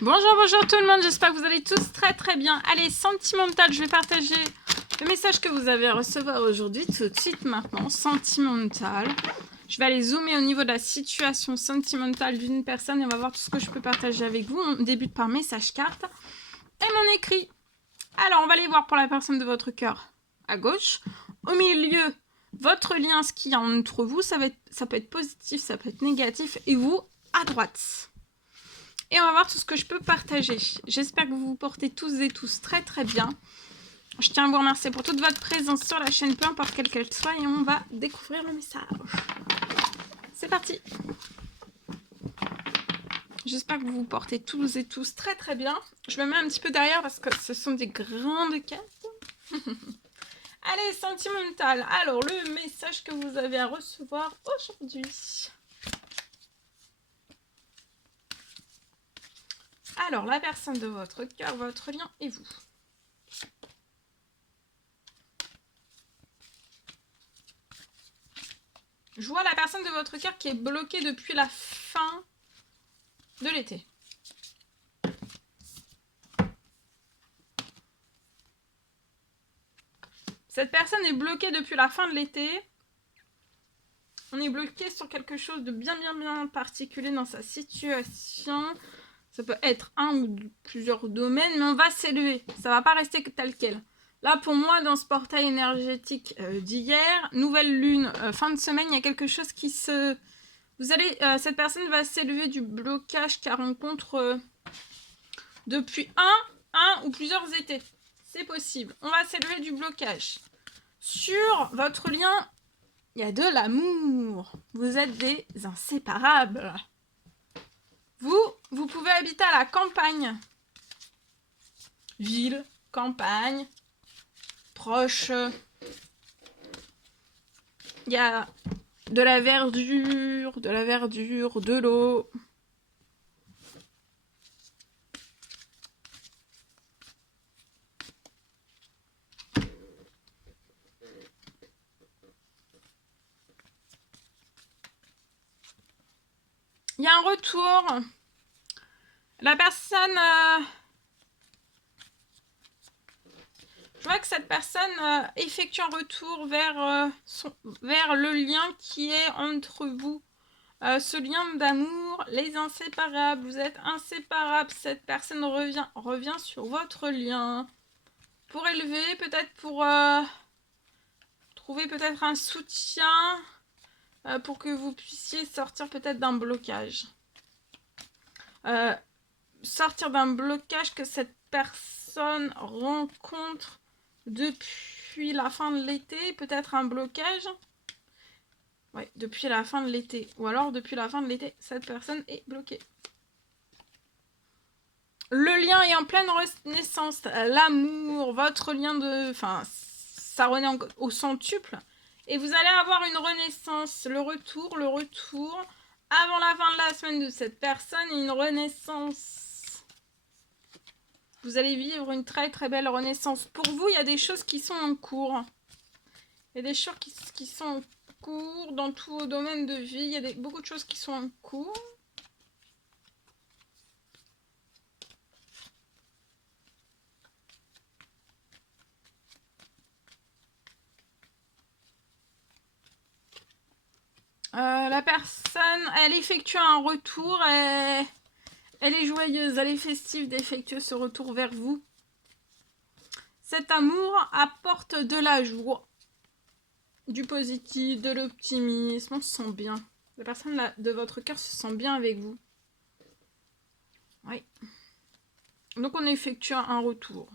Bonjour, bonjour tout le monde, j'espère que vous allez tous très bien. Allez, sentimental, je vais partager le message que vous avez à recevoir aujourd'hui, tout de suite maintenant, sentimental. Je vais aller zoomer au niveau de la situation sentimentale d'une personne et on va voir tout ce que je peux partager avec vous. On débute par message carte et mon écrit. Alors, on va aller voir pour la personne de votre cœur à gauche. Au milieu, votre lien, ce qu'il y a entre vous, ça peut être positif, ça peut être négatif, et vous, à droite. Et on va voir tout ce que je peux partager. J'espère que vous vous portez tous et tous très bien. Je tiens à vous remercier pour toute votre présence sur la chaîne, peu importe quelle qu'elle soit, et on va découvrir le message. C'est parti. J'espère que vous vous portez tous et tous très bien. Je me mets un petit peu derrière parce que ce sont des grandes cartes. Allez, sentimental. Alors, le message que vous avez à recevoir aujourd'hui. Alors, la personne de votre cœur, votre lien et vous. Je vois la personne de votre cœur qui est bloquée depuis la fin de l'été. Cette personne est bloquée depuis la fin de l'été. On est bloqué sur quelque chose de bien particulier dans sa situation. Ça peut être un ou plusieurs domaines, mais on va s'élever. Ça va pas rester tel quel. Là, pour moi, dans ce portail énergétique d'hier, nouvelle lune, fin de semaine, il y a quelque chose qui se... cette personne va s'élever du blocage qu'elle rencontre depuis un ou plusieurs étés. C'est possible. On va s'élever du blocage. Sur votre lien, il y a de l'amour. Vous êtes des inséparables. Vous pouvez habiter à la campagne. Ville, campagne, proche. Il y a de la verdure, de l'eau. Il y a un retour. La personne... Je vois que cette personne effectue un retour vers le lien qui est entre vous. Ce lien d'amour, les inséparables. Vous êtes inséparables. Cette personne revient sur votre lien. Pour élever, peut-être pour trouver peut-être un soutien. Pour que vous puissiez sortir peut-être d'un blocage. Sortir d'un blocage que cette personne rencontre depuis la fin de l'été, peut-être un blocage. Oui, depuis la fin de l'été. Ou alors, depuis la fin de l'été, cette personne est bloquée. Le lien est en pleine renaissance. L'amour, votre lien de... Enfin, ça renaît au centuple. Et vous allez avoir une renaissance. Le retour. Avant la fin de la semaine de cette personne, une renaissance. Vous allez vivre une très belle renaissance. Pour vous, il y a des choses qui sont en cours. Il y a des choses qui sont en cours dans tous vos domaines de vie. Il y a beaucoup de choses qui sont en cours. La personne, elle effectue un retour. Elle est joyeuse, elle est festive d'effectuer ce retour vers vous. Cet amour apporte de la joie, du positif, de l'optimisme. On se sent bien. La personne de votre cœur se sent bien avec vous. Oui. Donc on effectue un retour.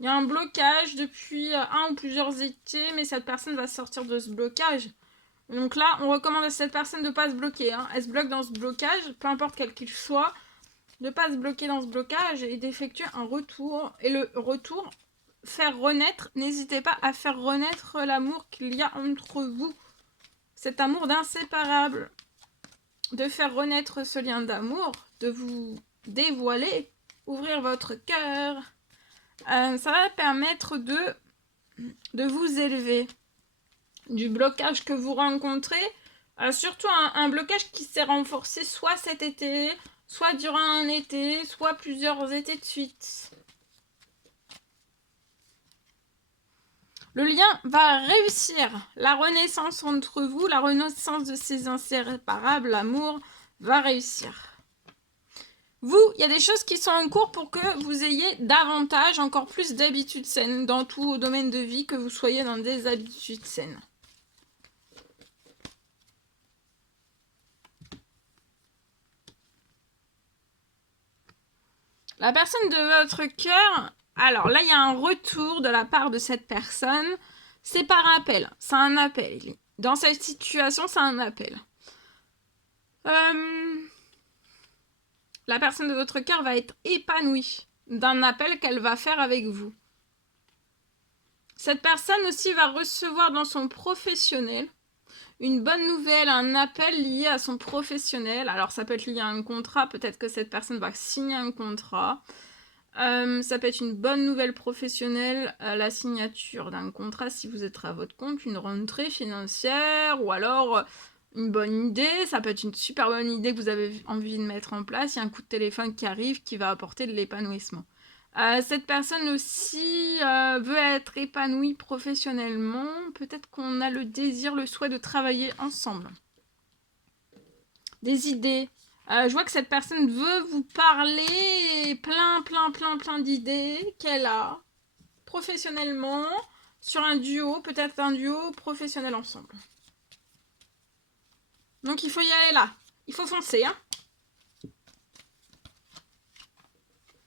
Il y a un blocage depuis un ou plusieurs étés, mais cette personne va sortir de ce blocage. Donc là, on recommande à cette personne de ne pas se bloquer. Hein. Elle se bloque dans ce blocage, peu importe quel qu'il soit, de ne pas se bloquer dans ce blocage et d'effectuer un retour. Et le retour, faire renaître, n'hésitez pas à faire renaître l'amour qu'il y a entre vous. Cet amour d'inséparable. De faire renaître ce lien d'amour, de vous dévoiler, ouvrir votre cœur. Ça va permettre de vous élever du blocage que vous rencontrez. Surtout un blocage qui s'est renforcé soit cet été, soit durant un été, soit plusieurs étés de suite. Le lien va réussir. La renaissance entre vous, la renaissance de ces inséparables, l'amour va réussir. Vous, il y a des choses qui sont en cours pour que vous ayez davantage, encore plus d'habitudes saines dans tout domaine de vie, que vous soyez dans des habitudes saines. La personne de votre cœur, alors là, il y a un retour de la part de cette personne. C'est par appel. C'est un appel. Dans cette situation, c'est un appel. La personne de votre cœur va être épanouie d'un appel qu'elle va faire avec vous. Cette personne aussi va recevoir dans son professionnel une bonne nouvelle, un appel lié à son professionnel. Alors ça peut être lié à un contrat, peut-être que cette personne va signer un contrat. Ça peut être une bonne nouvelle professionnelle, la signature d'un contrat si vous êtes à votre compte, une rentrée financière, ou alors une bonne idée. Ça peut être une super bonne idée que vous avez envie de mettre en place. Il y a un coup de téléphone qui arrive qui va apporter de l'épanouissement. Cette personne aussi veut être épanouie professionnellement. Peut-être qu'on a le désir, le souhait de travailler ensemble. Des idées. Je vois que cette personne veut vous parler plein d'idées qu'elle a professionnellement sur un duo, peut-être un duo professionnel ensemble. Donc il faut y aller là. Il faut foncer, hein.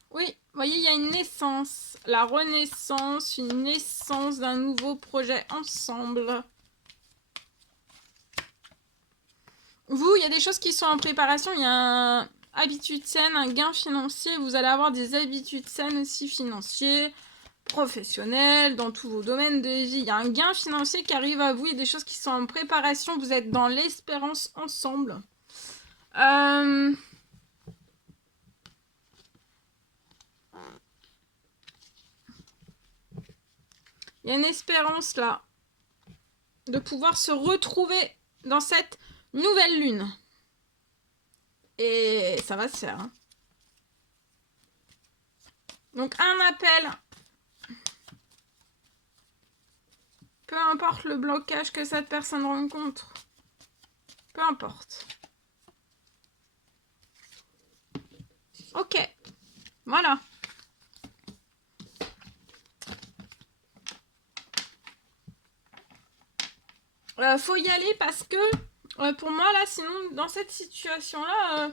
Oui, vous voyez, il y a une naissance, la renaissance, une naissance d'un nouveau projet ensemble. Vous, il y a des choses qui sont en préparation. Il y a une habitude saine, un gain financier. Vous allez avoir des habitudes saines aussi financières, professionnelles, dans tous vos domaines de vie. Il y a un gain financier qui arrive à vous. Il y a des choses qui sont en préparation. Vous êtes dans l'espérance ensemble. Il y a une espérance là de pouvoir se retrouver dans cette nouvelle lune. Et ça va se faire. Hein. Donc un appel. Peu importe le blocage que cette personne rencontre. Peu importe. Ok. Voilà. Faut y aller parce que pour moi là, sinon dans cette situation là,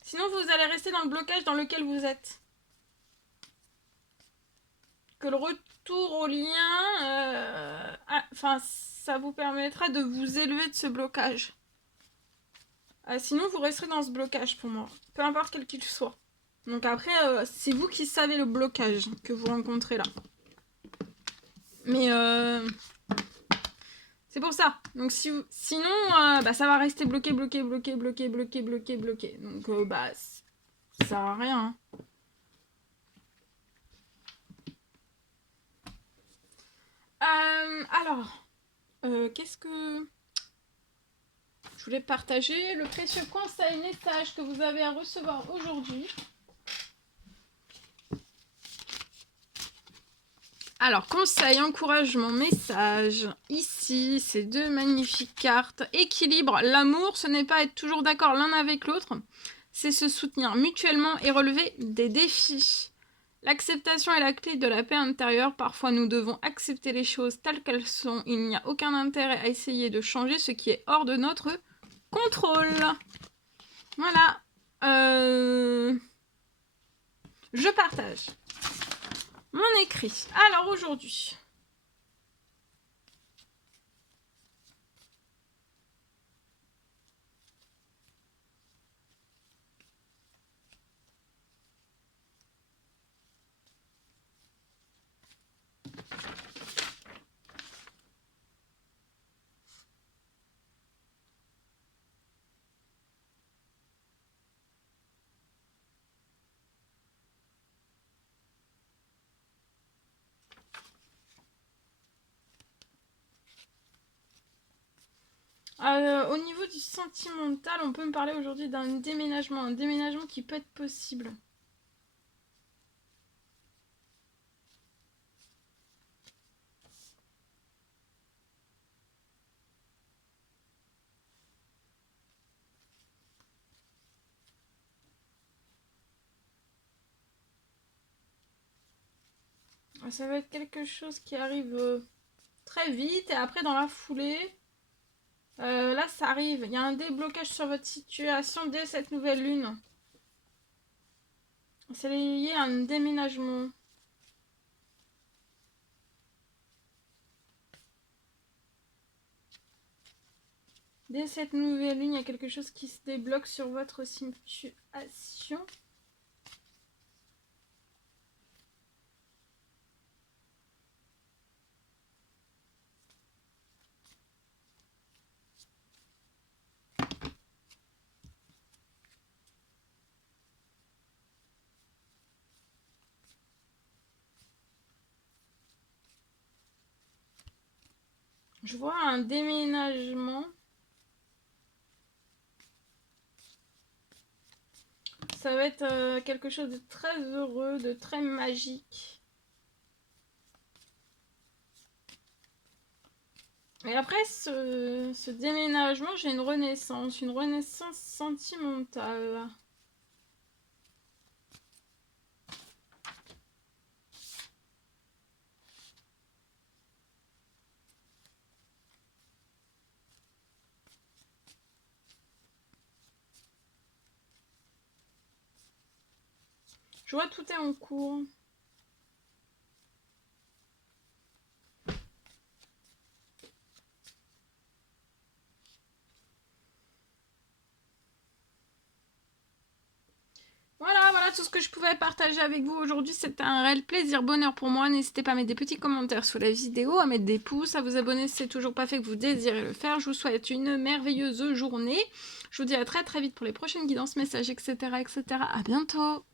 sinon vous allez rester dans le blocage dans lequel vous êtes. Que le retour au lien, enfin ça vous permettra de vous élever de ce blocage. Sinon vous resterez dans ce blocage pour moi, peu importe quel qu'il soit. Donc après, c'est vous qui savez le blocage que vous rencontrez là. Mais c'est pour ça. Donc sinon, ça va rester bloqué. Donc ça sert à rien. Alors, qu'est-ce que je voulais partager? Le précieux conseil, message que vous avez à recevoir aujourd'hui. Alors, conseil, encouragement, message. Ici, ces deux magnifiques cartes. Équilibre, l'amour, ce n'est pas être toujours d'accord l'un avec l'autre. C'est se soutenir mutuellement et relever des défis. L'acceptation est la clé de la paix intérieure. Parfois, nous devons accepter les choses telles qu'elles sont. Il n'y a aucun intérêt à essayer de changer ce qui est hors de notre contrôle. Voilà. Je partage mon écrit. Alors aujourd'hui, Au niveau du sentimental, on peut me parler aujourd'hui d'un déménagement. Un déménagement qui peut être possible. Ça va être quelque chose qui arrive très vite et après dans la foulée, là ça arrive. Il y a un déblocage sur votre situation dès cette nouvelle lune. C'est lié à un déménagement. Dès cette nouvelle lune, il y a quelque chose qui se débloque sur votre situation. Je vois un déménagement. Ça va être quelque chose de très heureux, de très magique. Et après ce déménagement, j'ai une renaissance sentimentale. Je vois tout est en cours. Voilà tout ce que je pouvais partager avec vous aujourd'hui. C'était un réel plaisir, bonheur pour moi. N'hésitez pas à mettre des petits commentaires sous la vidéo, à mettre des pouces, à vous abonner si c'est toujours pas fait que vous désirez le faire. Je vous souhaite une merveilleuse journée. Je vous dis à très très vite pour les prochaines guidances, messages, etc. etc. À bientôt.